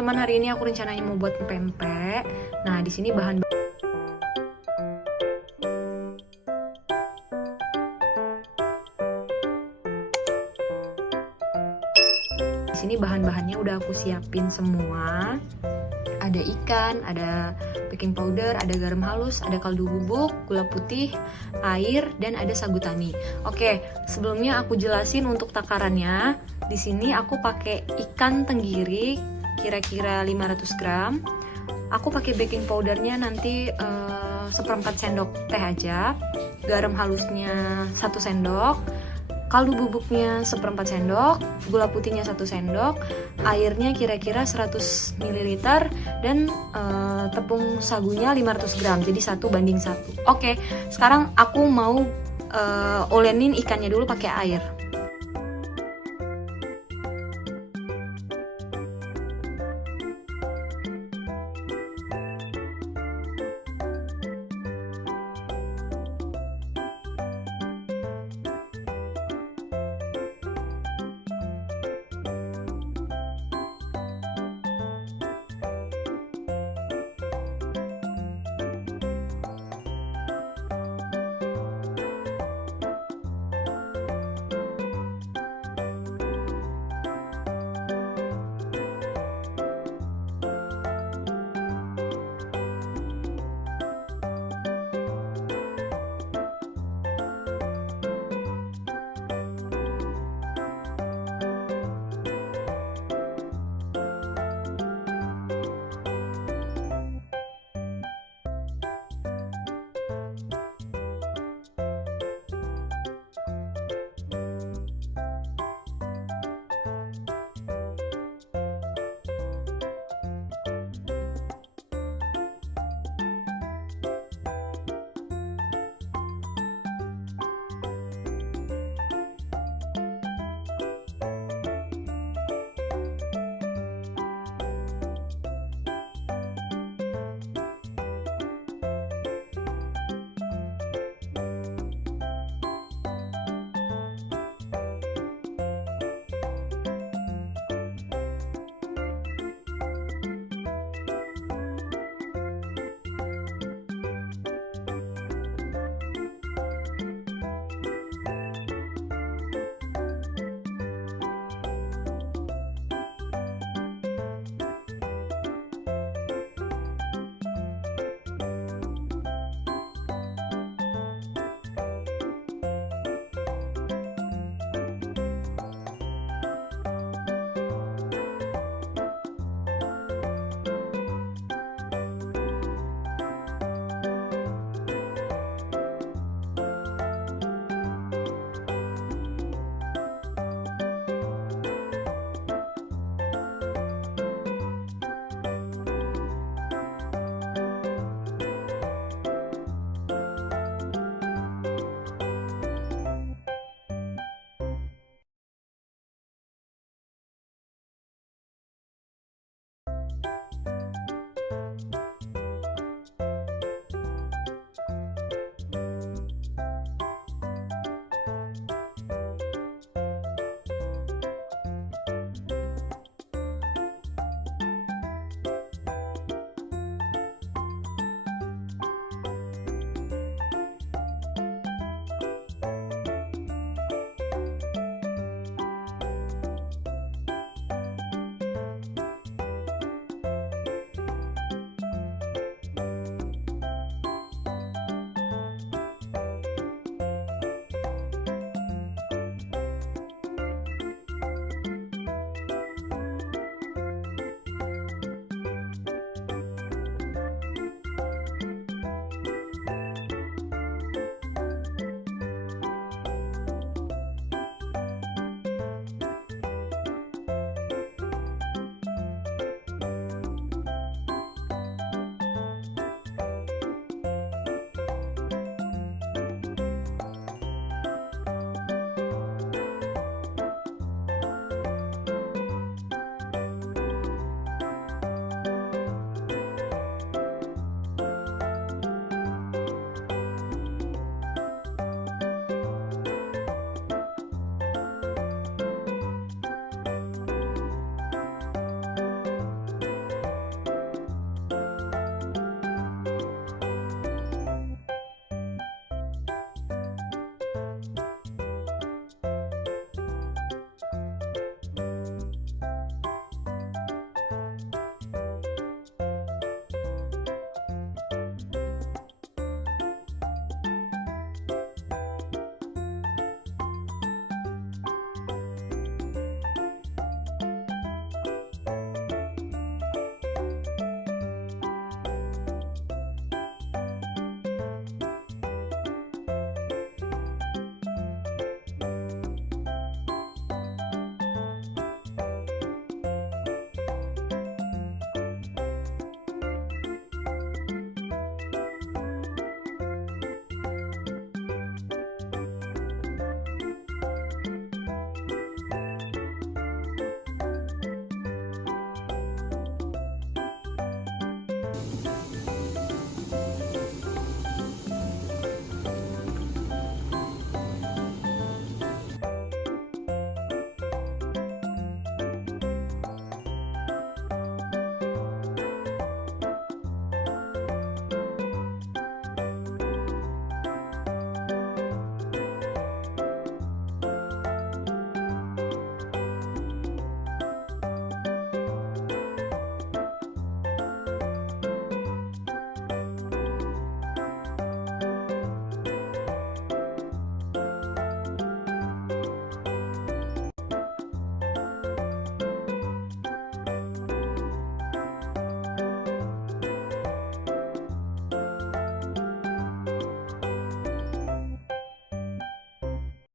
teman-teman, hari ini aku rencananya mau buat pempek. Nah, di sini bahan-bahannya udah aku siapin semua. Ada ikan, ada baking powder, ada garam halus, ada kaldu bubuk, gula putih, air, dan ada sagu tani. Oke, sebelumnya aku jelasin untuk takarannya. Di sini aku pakai ikan tenggiri kira-kira 500 gram. Aku pakai baking powdernya nanti 1/4 sendok teh aja. Garam halusnya 1 sendok. Kaldu bubuknya 1/4 sendok, gula putihnya 1 sendok, airnya kira-kira 100 ml, dan tepung sagunya 500 gram, jadi 1:1. Oke, sekarang aku mau olenin ikannya dulu pakai air.